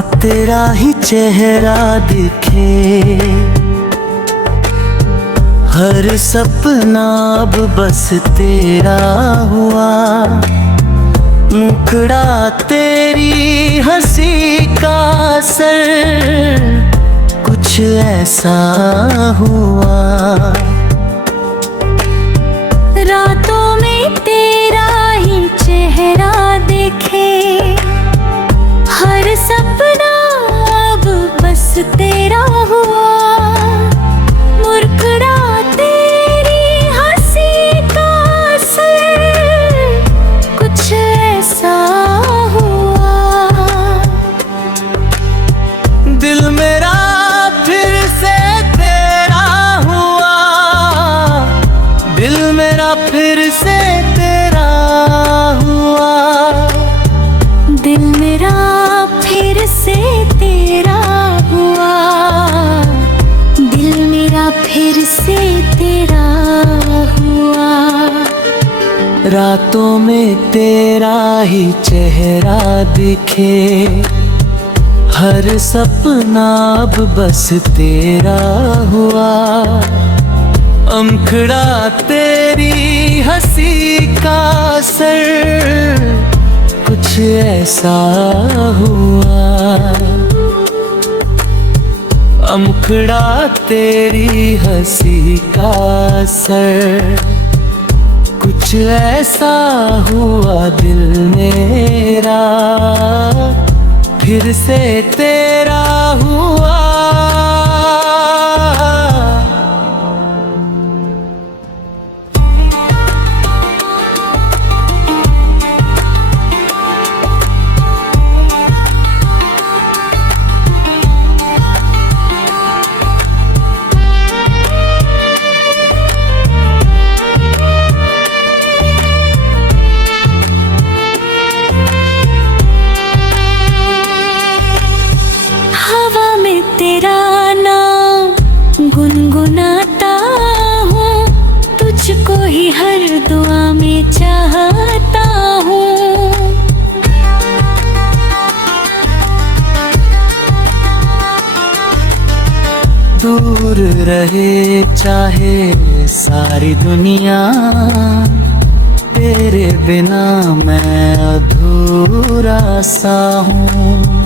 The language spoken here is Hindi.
तेरा ही चेहरा दिखे, हर सपना अब बस तेरा हुआ। मुखड़ा तेरी हंसी का असर कुछ ऐसा हुआ। रातों में तेरा ही चेहरा दिखे, हर सपना अब बस तेरा हुआ। मुखड़ा तेरी हंसी का असर कुछ ऐसा हुआ। दिल मेरा फिर से तेरा हुआ, दिल मेरा फिर से तेरा हुआ। दिल मेरा फिर से तेरा हुआ, दिल मेरा फिर से तेरा हुआ। रातों में तेरा ही चेहरा दिखे, हर सपना अब बस तेरा हुआ। मुखड़ा तेरी हंसी का असर कुछ ऐसा हुआ। मुखड़ा तेरी हंसी का असर कुछ ऐसा हुआ। दिल मेरा फिर से तेरा हुआ। तेरा नाम गुनगुनाता हूँ, तुझको ही हर दुआ में चाहता हूँ। दूर रहे चाहे सारी दुनिया, तेरे बिना मैं अधूरा सा हूँ।